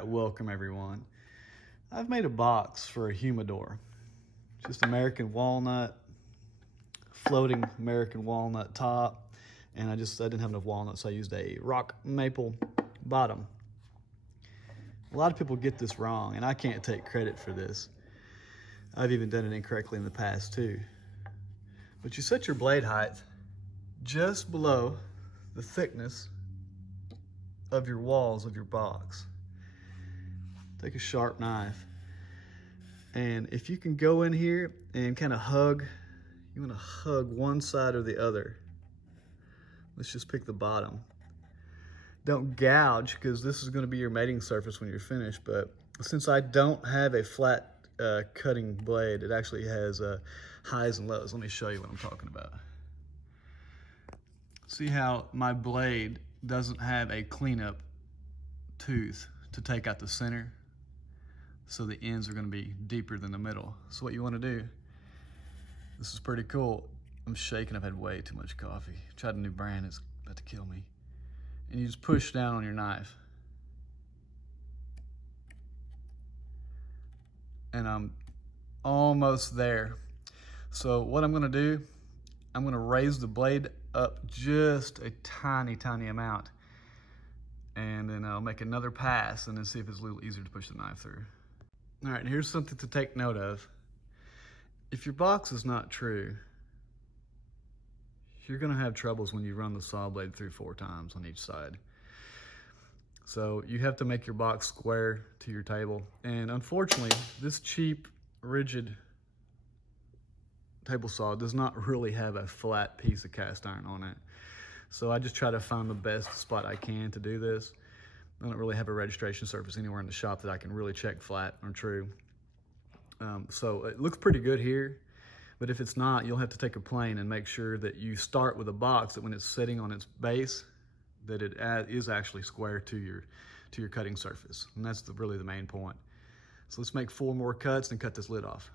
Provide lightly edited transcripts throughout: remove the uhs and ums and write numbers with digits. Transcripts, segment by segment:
right, welcome everyone. I've made a box for a humidor. Just American walnut, floating American walnut top, and I didn't have enough walnuts, so I used a rock maple bottom. A lot of people get this wrong, and I can't take credit for this. I've even done it incorrectly in the past too. But you set your blade height just below the thickness of your walls of your box. Take a sharp knife, and if you can go in here and kind of hug, you want to hug one side or the other. Let's just pick the bottom. Don't gouge, because this is going to be your mating surface when you're finished, but since I don't have a flat cutting blade, it actually has highs and lows. Let me show you what I'm talking about. See how my blade doesn't have a cleanup tooth to take out the center? So the ends are going to be deeper than the middle. So what you want to do, this is pretty cool. I'm shaking, I've had way too much coffee. Tried a new brand, it's about to kill me. And you just push down on your knife. And I'm almost there. So what I'm going to do, I'm going to raise the blade up just a tiny, tiny amount. And then I'll make another pass and then see if it's a little easier to push the knife through. All right, and here's something to take note of. If your box is not true, you're gonna have troubles when you run the saw blade through 4 times on each side. So you have to make your box square to your table. And unfortunately, this cheap, rigid table saw does not really have a flat piece of cast iron on it. So I just try to find the best spot I can to do this. I don't really have a registration surface anywhere in the shop that I can really check flat or true. So it looks pretty good here, but if it's not, you'll have to take a plane and make sure that you start with a box that when it's sitting on its base, that it is actually square to your cutting surface. And that's really the main point. So let's make 4 more cuts and cut this lid off.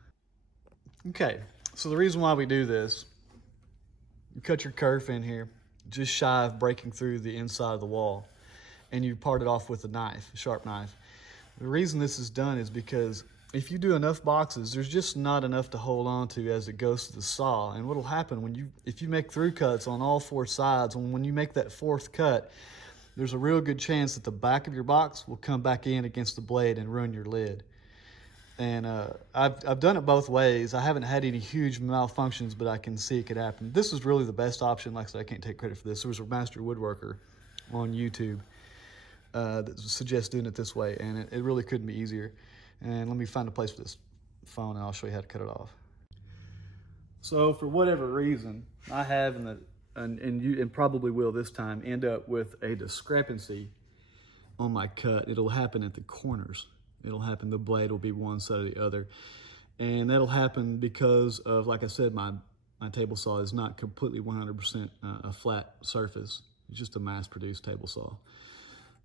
Okay, so the reason why we do this, you cut your kerf in here, just shy of breaking through the inside of the wall, and you part it off with a knife, a sharp knife. The reason this is done is because if you do enough boxes, there's just not enough to hold on to as it goes to the saw. And what'll happen if you make through cuts on all 4 sides, when you make that 4th cut, there's a real good chance that the back of your box will come back in against the blade and ruin your lid. And I've done it both ways. I haven't had any huge malfunctions, but I can see it could happen. This is really the best option. Like I said, I can't take credit for this. There was a master woodworker on YouTube that suggests doing it this way, and it really couldn't be easier. And let me find a place for this phone, and I'll show you how to cut it off. So for whatever reason, I have, and probably will this time, end up with a discrepancy on my cut. It'll happen at the corners. It'll happen, the blade will be one side or the other. And that'll happen because of, like I said, my table saw is not completely 100% a flat surface. It's just a mass-produced table saw.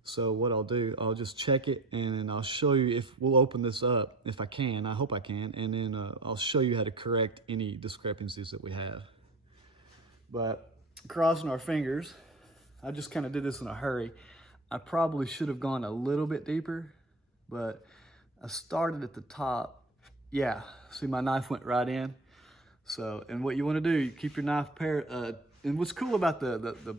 So what I'll do, I'll just check it, and I'll show you, if we'll open this up, if I can, I hope I can, and then I'll show you how to correct any discrepancies that we have. But crossing our fingers, I just kind of did this in a hurry. I probably should have gone a little bit deeper, but I started at the top. Yeah, see, my knife went right in. So, and what you want to do, you keep your knife and what's cool about the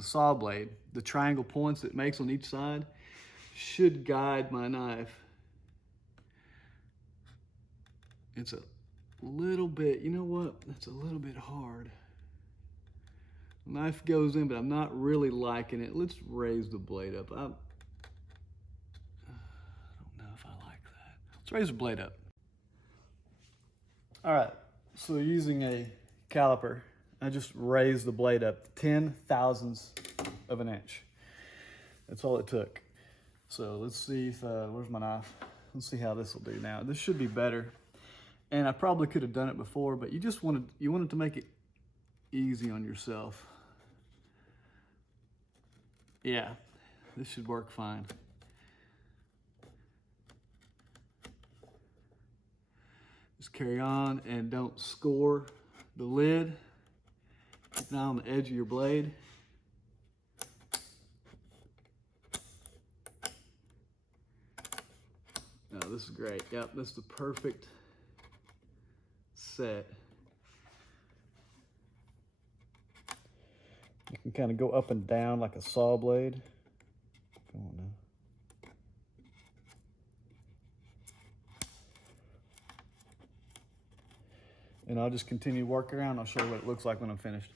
saw blade, the triangle points it makes on each side should guide my knife. It's a little bit, you know what? That's a little bit hard. The knife goes in, but I'm not really liking it. Let's raise the blade up. I don't know if I like that. Let's raise the blade up. All right, so using a caliper, I just raised the blade up 10 thousandths of an inch. That's all it took. So let's see if, where's my knife? Let's see how this will do now. This should be better. And I probably could have done it before, but you wanted to make it easy on yourself. Yeah, this should work fine. Just carry on and don't score the lid. Now on the edge of your blade. Oh, this is great. Yep, this is the perfect set. You can kind of go up and down like a saw blade. Come on now. And I'll just continue working around. I'll show you what it looks like when I'm finished.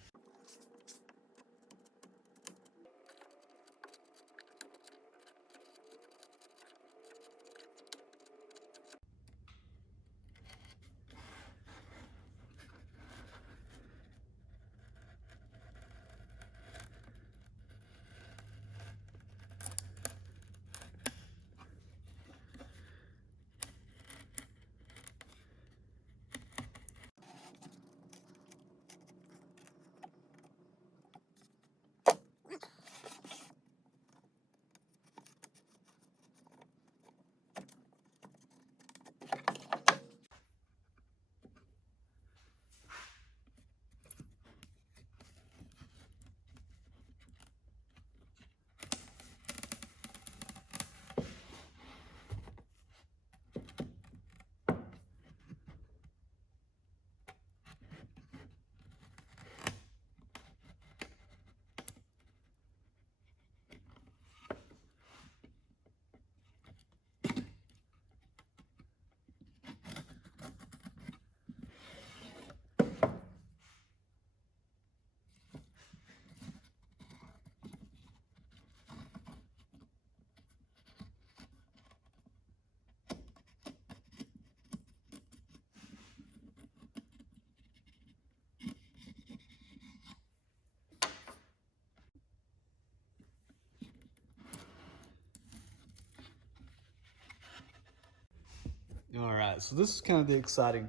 All right, so this is kind of the exciting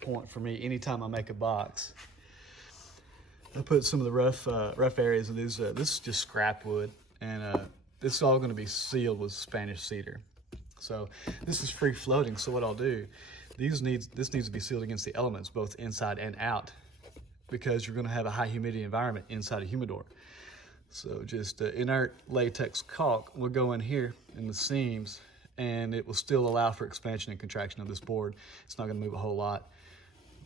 point for me anytime I make a box. I put some of the rough areas of these. This is just scrap wood, and this is all going to be sealed with Spanish cedar. So this is free floating, so what I'll do, this needs to be sealed against the elements, both inside and out, because you're going to have a high humidity environment inside a humidor. So just inert latex caulk will go in here in the seams, and it will still allow for expansion and contraction of this board. It's not going to move a whole lot,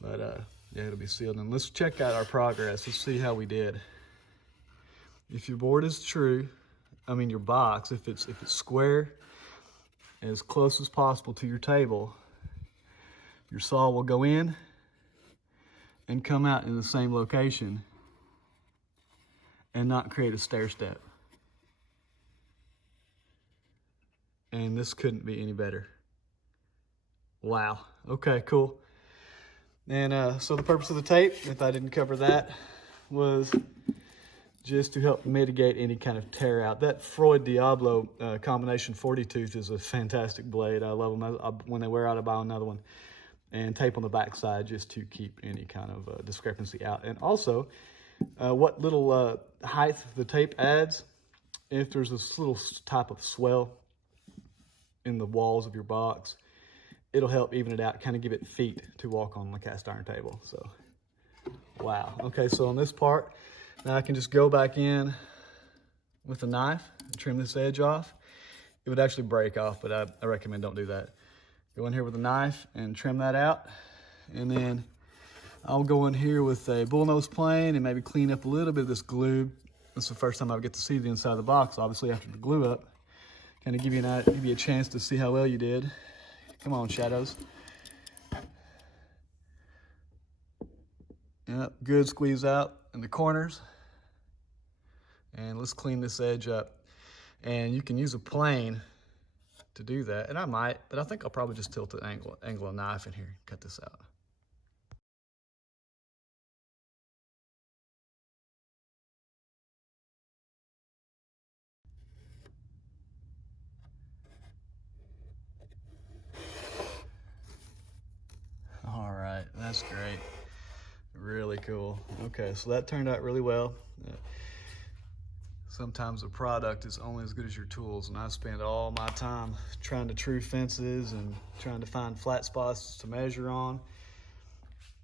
but yeah, it'll be sealed. And let's check out our progress. Let's see how we did. If your board is true, I mean your box, if it's square, as close as possible to your table, your saw will go in and come out in the same location and not create a stair step. And this couldn't be any better. Wow, okay, cool. And so the purpose of the tape, if I didn't cover that, was just to help mitigate any kind of tear out. That Freud Diablo combination 40 tooth is a fantastic blade. I love them. When they wear out, I buy another one. And tape on the back side just to keep any kind of discrepancy out. And also, what little height the tape adds, if there's this little type of swell in the walls of your box, it'll help even it out, kind of give it feet to walk on the cast iron table. So, wow. Okay, so on this part, now I can just go back in with a knife and trim this edge off. It would actually break off, but I recommend don't do that. Go in here with a knife and trim that out. And then I'll go in here with a bullnose plane and maybe clean up a little bit of this glue. This is the first time I get to see the inside of the box, obviously after the glue up. Kind of give you a chance to see how well you did. Come on, shadows. Yep, good squeeze out in the corners. And let's clean this edge up. And you can use a plane to do that, and I might, but I think I'll probably just tilt an angle a knife in here and cut this out. All right, that's great. Really cool. Okay, so that turned out really well. Sometimes a product is only as good as your tools, and I spend all my time trying to true fences and trying to find flat spots to measure on.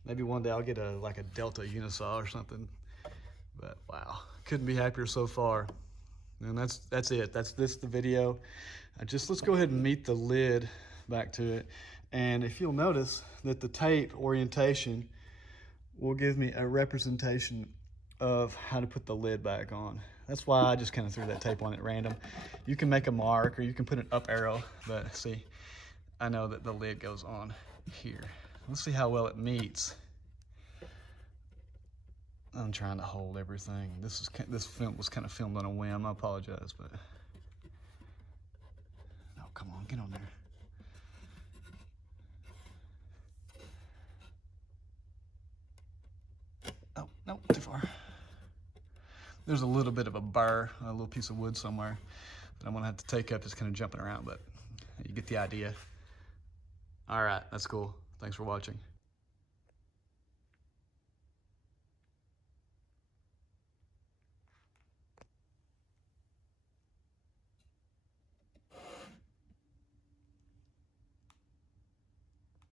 Maybe one day I'll get like a Delta Unisaw or something, but wow, couldn't be happier so far. And that's it. That's the video. Let's go ahead and meet the lid back to it. And if you'll notice that the tape orientation will give me a representation of how to put the lid back on. That's why I just kind of threw that tape on at random. You can make a mark or you can put an up arrow, but see, I know that the lid goes on here. Let's see how well it meets. I'm trying to hold everything. This film was kind of filmed on a whim. I apologize, but oh, come on, get on there. Oh, no, too far. There's a little bit of a burr, a little piece of wood somewhere that I'm gonna have to take up. It's kind of jumping around, but you get the idea. All right, that's cool. Thanks for watching.